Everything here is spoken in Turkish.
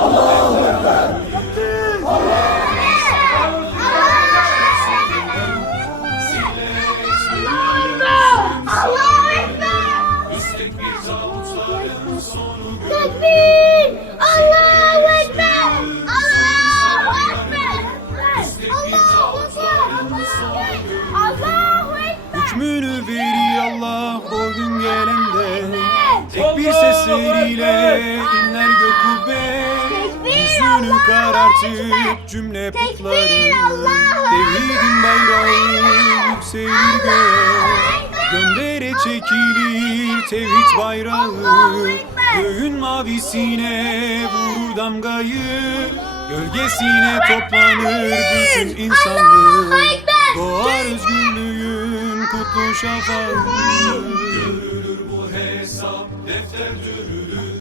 Allahu Ekber. Tekbir! Allahu Ekber! Allahu Ekber! Allahu Ekber! Allahu Ekber! Hükmünü veri Allah o gün gelende Tekbir sesleriyle Yüzünü karartıp cümle putları Tevhidin bayrağı yükselir göğe Göndere çekilir tevhid bayrağı Göğün mavisine vurur damgayı. Gölgesine toplanır bütün insanlık Doğar özgürlüğün kutlu şafağı Görülür bu hesap defter